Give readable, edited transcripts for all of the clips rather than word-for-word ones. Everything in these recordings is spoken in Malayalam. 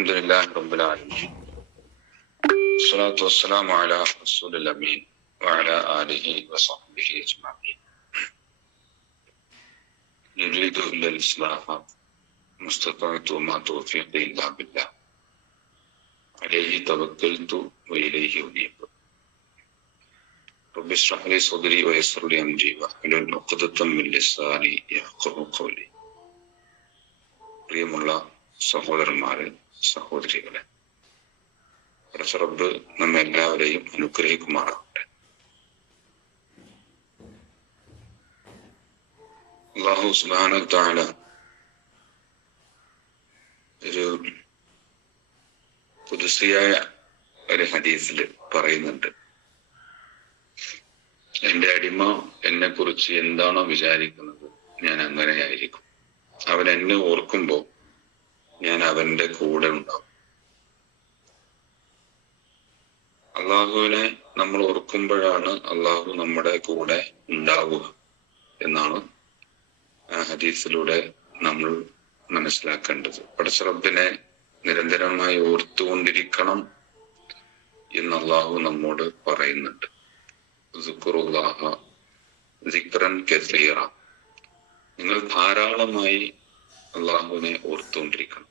الحمد لله رب العالمين والصلاة والسلام على رسول الأمين وعلى آله وصحبه أجمعين. نريد إلا الإصلاح ما استطعت وما توفيقي إلا بالله عليه توكلت وإليه أنيب. رب اشرح لي صدري ويسر لي أمري واحلل عقدة من لساني يفقهوا قولي. പ്രിയമുള്ള സഹോദരന്മാരെ, സഹോദരികളെ, റബ്ബ് നമ്മെല്ലാവരെയും അനുഗ്രഹിക്കുമാറാകട്ടെ. അല്ലാഹു സുബ്ഹാനഹു വ തആല ഒരു ഖുദ്സിയായ ഒരു ഹദീസിൽ പറയുന്നുണ്ട്, എന്റെ അടിമ എന്നെ കുറിച്ച് എന്താണോ വിചാരിക്കുന്നത് ഞാൻ അങ്ങനെയായിരിക്കും. അവൻ എന്നെ ഓർക്കുമ്പോ ഞാൻ അവന്റെ കൂടെ ഉണ്ടാവും. അള്ളാഹുവിനെ നമ്മൾ ഓർക്കുമ്പോഴാണ് അള്ളാഹു നമ്മുടെ കൂടെ ഉണ്ടാവുക എന്നാണ് ആ ഹദീസിലൂടെ നമ്മൾ മനസ്സിലാക്കേണ്ടത്. പടച്ച റബ്ബിനെ നിരന്തരമായി ഓർത്തുകൊണ്ടിരിക്കണം എന്ന് അള്ളാഹു നമ്മോട് പറയുന്നുണ്ട്. സിക്റുല്ലാഹ സിക്റൻ കസീറ, നിങ്ങൾ ധാരാളമായി അള്ളാഹുവിനെ ഓർത്തുകൊണ്ടിരിക്കണം.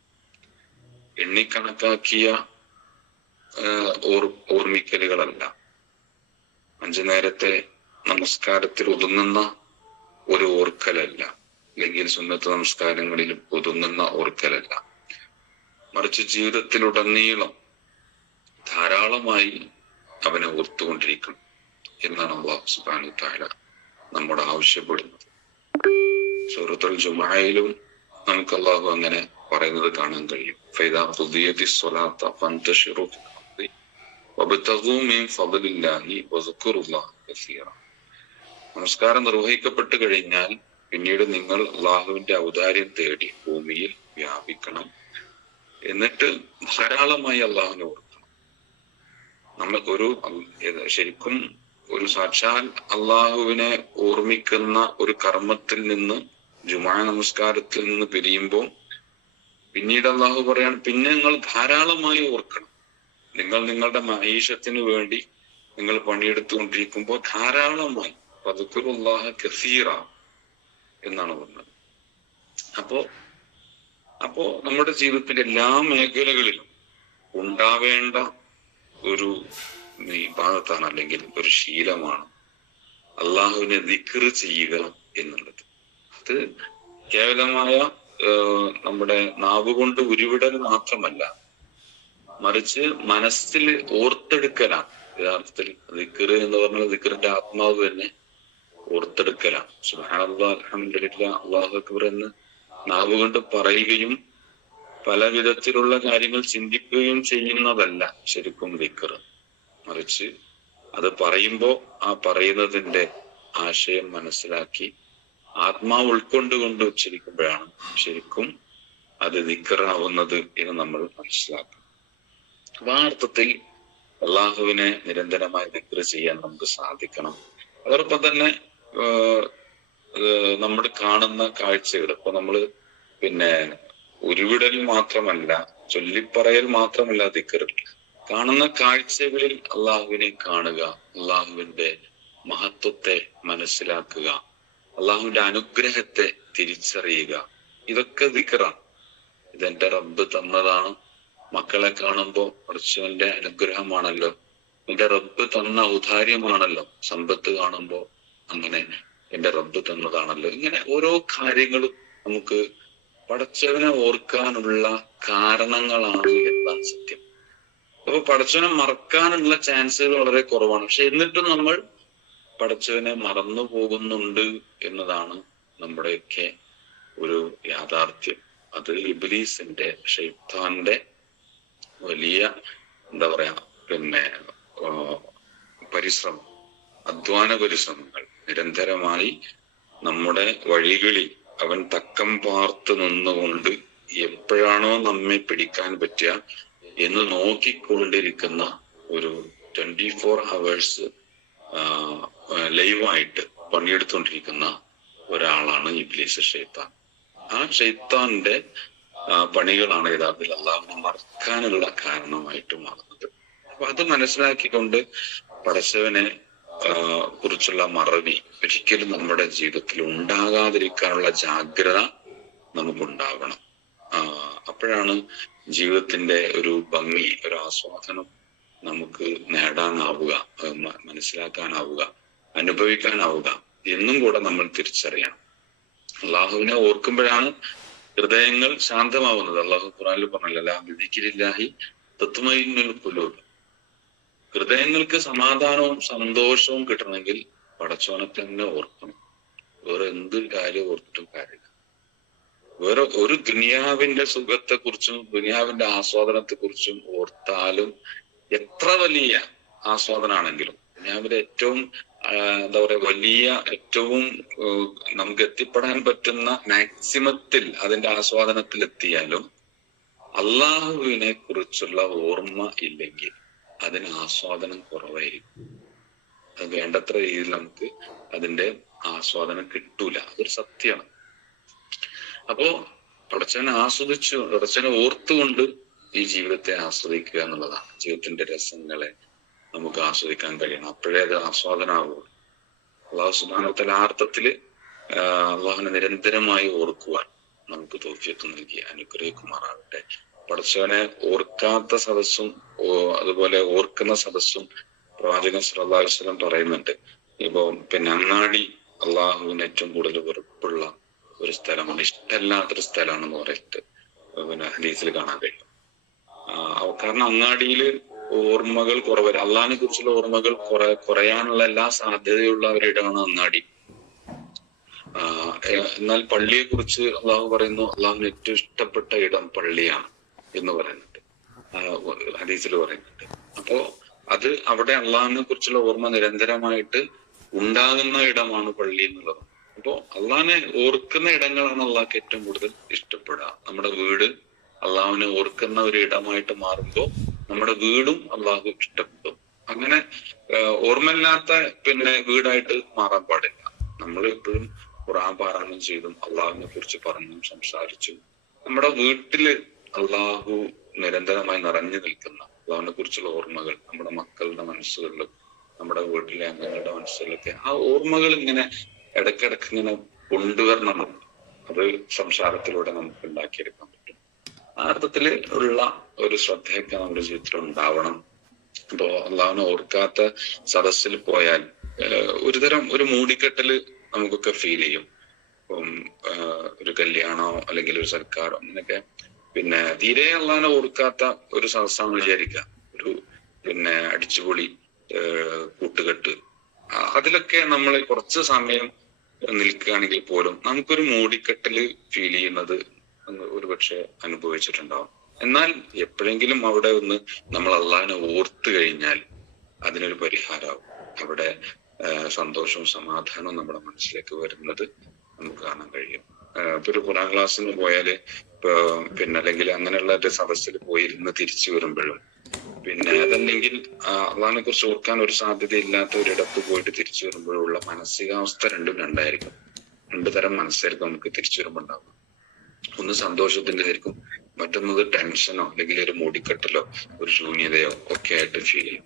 എണ്ണിക്കണക്കാക്കിയ ഓർമ്മിക്കലുകളല്ല, 5 നേരത്തെ നമസ്കാരത്തിൽ ഒതുങ്ങുന്ന ഒരു ഓർക്കലല്ല, അല്ലെങ്കിൽ സുന്നത്ത് നമസ്കാരങ്ങളിൽ ഒതുങ്ങുന്ന ഓർക്കലല്ല, മറിച്ച് ജീവിതത്തിലുടനീളം ധാരാളമായി അവനെ ഓർത്തുകൊണ്ടിരിക്കണം എന്നാണ് അല്ലാഹു സുബ്ഹാനഹു വ തആല നമ്മോട് ആവശ്യപ്പെടുന്നത്. സൂറത്തുൽ ജുമുഅയിലും നമുക്ക് അല്ലാഹു അങ്ങനെ പറയുന്നത് കാണാൻ കഴിയും. ഫൈദാ ഖുദിയത്തിസ് സ്വലാത്ത ഫന്തശിറു ഫിൽ അർദി വബ്തഗൂ മിൻ ഫദ്ലില്ലാഹി വസ്കുറുല്ലാഹ കസീറ. നമസ്കാരം നിർവഹിക്കപ്പെട്ടു കഴിഞ്ഞാൽ പിന്നീട് നിങ്ങൾ അല്ലാഹുവിന്റെ ഔദാര്യം തേടി ഭൂമിയിൽ വ്യാപിക്കണം, എന്നിട്ട് ധാരാളമായി അല്ലാഹുവിനെ ഓർക്കണം. നമ്മൾക്കൊരു ശരിക്കും ഒരു സാക്ഷാൽ അള്ളാഹുവിനെ ഓർമ്മിക്കുന്ന ഒരു കർമ്മത്തിൽ നിന്ന്, ജുമാ നമസ്കാരത്തിൽ നിന്ന് പിരിയുമ്പോൾ പിന്നീട് അള്ളാഹു പറയാണ്, പിന്നെ നിങ്ങൾ ധാരാളമായി ഓർക്കണം. നിങ്ങൾ നിങ്ങളുടെ മഈശത്തിന് വേണ്ടി നിങ്ങൾ പണിയെടുത്തുകൊണ്ടിരിക്കുമ്പോൾ ധാരാളമായി ഫദ്കുറുല്ലാഹ കസീറ എന്നാണ് പറഞ്ഞത്. അപ്പോ നമ്മുടെ ജീവിതത്തിന്റെ എല്ലാ മേഖലകളിലും ഉണ്ടാവേണ്ട ഒരു ഇബാദത്താണ്, അല്ലെങ്കിൽ ഒരു ശീലമാണ് അള്ളാഹുവിനെ ദിക്ർ ചെയ്യുക എന്നുള്ളത്. അത് കേവലമായ നമ്മുടെ നാവ് കൊണ്ട് ഉരുവിടൽ മാത്രമല്ല, മറിച്ച് മനസ്സിൽ ഓർത്തെടുക്കലാണ്. യഥാർത്ഥത്തിൽ ദിക്ർ എന്ന് പറഞ്ഞാൽ ദിക്റിന്റെ ആത്മാവ് തന്നെ ഓർത്തെടുക്കലാണ്. സുബ്ഹാനല്ലാഹ് അൽഹംദുലില്ലാഹ് അല്ലാഹു അക്ബർ എന്ന് നാവ് കൊണ്ട് പറയുകയും പല വിധത്തിലുള്ള കാര്യങ്ങൾ ചിന്തിക്കുകയും ചെയ്യുന്നതല്ല ശരിക്കും ദിക്ർ, മറിച്ച് അത് പറയുമ്പോ ആ പറയുന്നതിന്റെ ആശയം മനസ്സിലാക്കി ആത്മാവ് ഉൾക്കൊണ്ടുകൊണ്ട് ഉച്ചരിക്കുമ്പോഴാണ് ശരിക്കും അത് ദിക്റാവുന്നത് എന്ന് നമ്മൾ മനസ്സിലാക്കും. ആ അർത്ഥത്തിൽ അള്ളാഹുവിനെ നിരന്തരമായി ദിക്ർ ചെയ്യാൻ നമുക്ക് സാധിക്കണം. അതോടൊപ്പം തന്നെ നമ്മൾ കാണുന്ന കാഴ്ചകൾ, ഇപ്പൊ നമ്മള് ഉരുവിടൽ മാത്രമല്ല, ചൊല്ലിപ്പറയൽ മാത്രമല്ല ദിക്ർ, കാണുന്ന കാഴ്ചകളിൽ അള്ളാഹുവിനെ കാണുക, അള്ളാഹുവിന്റെ മഹത്വത്തെ മനസ്സിലാക്കുക, അള്ളാഹുവിന്റെ അനുഗ്രഹത്തെ തിരിച്ചറിയുക, ഇതൊക്കെ ദിക്റാണ്. ഇതെന്റെ റബ്ബ് തന്നതാണ്. മക്കളെ കാണുമ്പോ പടച്ചവന്റെ അനുഗ്രഹമാണല്ലോ, എന്റെ റബ്ബ് തന്ന ഔദാര്യമാണല്ലോ. സമ്പത്ത് കാണുമ്പോ അങ്ങനെ എന്റെ റബ്ബ് തന്നതാണല്ലോ. ഇങ്ങനെ ഓരോ കാര്യങ്ങളും നമുക്ക് പടച്ചവനെ ഓർക്കാനുള്ള കാരണങ്ങളാണ് എന്നാണ് സത്യം. അപ്പൊ പടച്ചവനെ മറക്കാനുള്ള ചാൻസുകൾ വളരെ കുറവാണ്. പക്ഷെ എന്നിട്ടും നമ്മൾ പടച്ചവനെ മറന്നു പോകുന്നുണ്ട് എന്നതാണ് നമ്മുടെയൊക്കെ ഒരു യാഥാർത്ഥ്യം. അത് ഇബ്ലീസിന്റെ, ശൈത്താന്റെ വലിയ പരിശ്രമം, അധ്വാന പരിശ്രമങ്ങൾ. നിരന്തരമായി നമ്മുടെ വഴികളിൽ അവൻ തക്കം പാർത്ത് നിന്നുകൊണ്ട് എപ്പോഴാണോ നമ്മെ പിടിക്കാൻ പറ്റുക എന്ന് നോക്കിക്കൊണ്ടിരിക്കുന്ന ഒരു 24 hours ലൈവായിട്ട് പണിയെടുത്തുകൊണ്ടിരിക്കുന്ന ഒരാളാണ് ഇബ്ലീസ്, ശൈത്താൻ. ആ ശൈത്താന്റെ പണികളാണ് യഥാർത്ഥത്തിൽ അള്ളാഹുവിനെ മറക്കാനുള്ള കാരണമായിട്ട് മാറുന്നത്. അപ്പൊ അത് മനസ്സിലാക്കിക്കൊണ്ട് പടച്ചവനെ കുറിച്ചുള്ള മറവി ഒരിക്കലും നമ്മുടെ ജീവിതത്തിൽ ഉണ്ടാകാതിരിക്കാനുള്ള ജാഗ്രത നമുക്കുണ്ടാവണം. അപ്പോഴാണ് ജീവിതത്തിന്റെ ഒരു ഭംഗി, ഒരു ആസ്വാദനം നമുക്ക് നേടാനാവുക, മനസ്സിലാക്കാനാവുക, അനുഭവിക്കാനാവുക എന്നും കൂടെ നമ്മൾ തിരിച്ചറിയണം. അള്ളാഹുവിനെ ഓർക്കുമ്പോഴാണ് ഹൃദയങ്ങൾ ശാന്തമാവുന്നത്. അള്ളാഹു ഖുർആനിൽ പറഞ്ഞല്ലോ, ദിക്രില്ലാഹി തത്മഇന്നുൽ ഖുലൂബ്. ഹൃദയങ്ങൾക്ക് സമാധാനവും സന്തോഷവും കിട്ടണമെങ്കിൽ പടച്ചോനെ തന്നെ ഓർക്കണം. വേറെ എന്തൊരു കാര്യം ഓർത്തിട്ടും കാര്യമില്ല. വേറെ ഒരു ദുനിയാവിന്റെ സുഖത്തെ കുറിച്ചും ദുനിയാവിന്റെ ആസ്വാദനത്തെ കുറിച്ചും ഓർത്താലും എത്ര വലിയ ആസ്വാദനാണെങ്കിലും, ദുനിയാവിന്റെ ഏറ്റവും എന്താ പറയാ വലിയ ഏറ്റവും നമുക്ക് എത്തിപ്പെടാൻ പറ്റുന്ന മാക്സിമത്തിൽ അതിന്റെ ആസ്വാദനത്തിൽ എത്തിയാലും അള്ളാഹുവിനെ കുറിച്ചുള്ള ഓർമ്മ ഇല്ലെങ്കിൽ അതിന് ആസ്വാദനം കുറവായിരിക്കും. അത് വേണ്ടത്ര രീതിയിൽ നമുക്ക് അതിന്റെ ആസ്വാദനം കിട്ടൂല. അതൊരു സത്യമാണ്. അപ്പോ പടച്ചവനെ പടച്ചവനെ ഓർത്തുകൊണ്ട് ഈ ജീവിതത്തെ ആസ്വദിക്കുക എന്നുള്ളതാണ്. ജീവിതത്തിന്റെ രസങ്ങളെ നമുക്ക് ആസ്വദിക്കാൻ കഴിയണം. അപ്പോഴേ അത് ആസ്വാദനമാവുള്ളൂ. അള്ളാഹു സുബ്ഹാനഹു വ തആല അർത്ഥത്തില് അള്ളാഹുവിനെ നിരന്തരമായി ഓർക്കുവാൻ നമുക്ക് തൗഫീഖ് നൽകി അനുഗ്രഹിക്കുമാറാകട്ടെ. പടച്ചവനെ ഓർക്കാത്ത സദസ്സും അതുപോലെ ഓർക്കുന്ന സദസ്സും പ്രവാചകൻ സല്ലല്ലാഹു അലൈഹി വസല്ലം പറയുന്നുണ്ട്. ഇപ്പൊ അങ്ങാടി അള്ളാഹുവിന് ഏറ്റവും കൂടുതൽ വെറുപ്പുള്ള ഒരു സ്ഥലമാണ്, ഇഷ്ടമല്ലാത്തൊരു സ്ഥലമാണെന്ന് പറഞ്ഞിട്ട് ഹദീസിൽ കാണാൻ കഴിയും. കാരണം അങ്ങാടിയിൽ ഓർമ്മകൾ കുറവ്, അള്ളാഹിനെ കുറിച്ചുള്ള ഓർമ്മകൾ കുറയാനുള്ള എല്ലാ സാധ്യതയുള്ള ഒരിടമാണ് അങ്ങാടി. എന്നാൽ പള്ളിയെ കുറിച്ച് അള്ളാഹു പറയുന്നു, അള്ളാഹുവിന് ഏറ്റവും ഇഷ്ടപ്പെട്ട ഇടം പള്ളിയാണ് എന്ന് പറയുന്നുണ്ട്, ഹദീസിൽ പറയുന്നുണ്ട്. അപ്പോ അത് അവിടെ അള്ളാഹിനെ കുറിച്ചുള്ള ഓർമ്മ നിരന്തരമായിട്ട് ഉണ്ടാകുന്ന ഇടമാണ് പള്ളി എന്നുള്ളത്. അപ്പോ അള്ളാഹിനെ ഓർക്കുന്ന ഇടങ്ങളാണ് അള്ളാഹ്ക്ക് ഏറ്റവും കൂടുതൽ ഇഷ്ടപ്പെടുക. നമ്മുടെ വീട് അള്ളാഹുവിനെ ഓർക്കുന്ന ഒരു ഇടമായിട്ട് മാറുമ്പോൾ നമ്മുടെ വീടും അള്ളാഹു ഇഷ്ടപ്പെടും. അങ്ങനെ ഓർമ്മയില്ലാത്ത വീടായിട്ട് മാറാൻ പാടില്ല. നമ്മൾ എപ്പോഴും ഖുർആൻ പാരായണം ചെയ്തും അള്ളാഹുവിനെ കുറിച്ച് പറഞ്ഞും സംസാരിച്ചും നമ്മുടെ വീട്ടില് അള്ളാഹു നിരന്തരമായി നിറഞ്ഞു നിൽക്കുന്ന അള്ളാഹുവിനെ കുറിച്ചുള്ള ഓർമ്മകൾ നമ്മുടെ മക്കളുടെ മനസ്സുകളിലും നമ്മുടെ വീട്ടിലെ അംഗങ്ങളുടെ മനസ്സുകളിലൊക്കെ ആ ഓർമ്മകൾ ഇങ്ങനെ ഇടയ്ക്കിടയ്ക്ക് ഇങ്ങനെ കൊണ്ടുവരണം. അത് സംസാരത്തിലൂടെ നമുക്ക് ഉണ്ടാക്കിയെടുക്കാൻ പറ്റും. ആ അർത്ഥത്തില് ഉള്ള ഒരു ശ്രദ്ധയൊക്കെ നമ്മുടെ ജീവിതത്തിൽ ഉണ്ടാവണം. ഇപ്പോ അള്ളാഹുവിനെ ഓർക്കാത്ത സദസ്സിൽ പോയാൽ ഒരു മൂടിക്കെട്ടല് നമുക്കൊക്കെ ഫീൽ ചെയ്യും. ഇപ്പം ഒരു കല്യാണമോ അല്ലെങ്കിൽ ഒരു സൽക്കാരോ അങ്ങനെയൊക്കെ തീരെ അള്ളാഹിനെ ഓർക്കാത്ത ഒരു സദസ്സാണെന്ന് വിചാരിക്കുക. ഒരു അടിച്ചുപൊളി കൂട്ടുകെട്ട്, അതിലൊക്കെ നമ്മൾ കുറച്ച് സമയം നിൽക്കുകയാണെങ്കിൽ പോലും നമുക്കൊരു മൂടിക്കെട്ടല് ഫീൽ ചെയ്യുന്നത് ഒരുപക്ഷെ അനുഭവിച്ചിട്ടുണ്ടാവും. എന്നാൽ എപ്പോഴെങ്കിലും അവിടെ ഒന്ന് നമ്മൾ അള്ളാഹിനെ ഓർത്തു കഴിഞ്ഞാൽ അതിനൊരു പരിഹാരമാവും. അവിടെ സന്തോഷവും സമാധാനവും നമ്മുടെ മനസ്സിലേക്ക് വരുന്നത് നമുക്ക് കാണാൻ കഴിയും. ഇപ്പൊ ഒരു ഖുർആൻ ക്ലാസ്സിന് പോയാല് അല്ലെങ്കിൽ അങ്ങനെയുള്ള ഒരു സദസ്സിൽ പോയിരുന്ന് തിരിച്ചു വരുമ്പോഴും അതല്ലെങ്കിൽ അള്ളാഹിനെ കുറിച്ച് ഓർക്കാൻ ഒരു സാധ്യത ഇല്ലാത്ത ഒരിടത്ത് പോയിട്ട് തിരിച്ചു വരുമ്പോഴുള്ള മാനസികാവസ്ഥ രണ്ടായിരിക്കും. രണ്ടു തരം മനസ്സായിരിക്കും നമുക്ക് തിരിച്ചു വരുമ്പോൾ ഉണ്ടാവും. ഒന്ന് സന്തോഷത്തിന്റെ ആയിരിക്കും, മറ്റൊന്നത് ടെൻഷനോ അല്ലെങ്കിൽ ഒരു മൂടിക്കെട്ടലോ ഒരു ശൂന്യതയോ ഒക്കെ ആയിട്ട് ഫീൽ ചെയ്യും.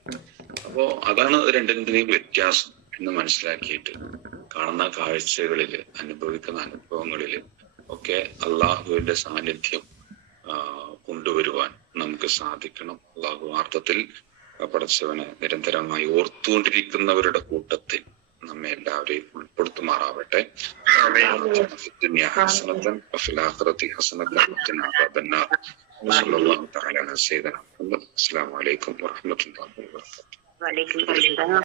അപ്പോ അതാണ് രണ്ടിന്റെയും വ്യത്യാസം എന്ന് മനസ്സിലാക്കിയിട്ട് കാണുന്ന കാഴ്ചകളില് അനുഭവിക്കുന്ന അനുഭവങ്ങളില് ഒക്കെ അള്ളാഹുവിന്റെ സാന്നിധ്യം കൊണ്ടുവരുവാൻ നമുക്ക് സാധിക്കണം. അള്ളാഹു അർത്ഥത്തിൽ പടച്ചവനെ നിരന്തരമായി ഓർത്തുകൊണ്ടിരിക്കുന്നവരുടെ കൂട്ടത്തിൽ നമ്മെ എല്ലാവരെയും ഉൾപ്പെടുത്തുമാറാവട്ടെ. അസ്സലാമു അലൈക്കും വറഹ്മത്തുള്ളാഹി വബറകാതുഹു.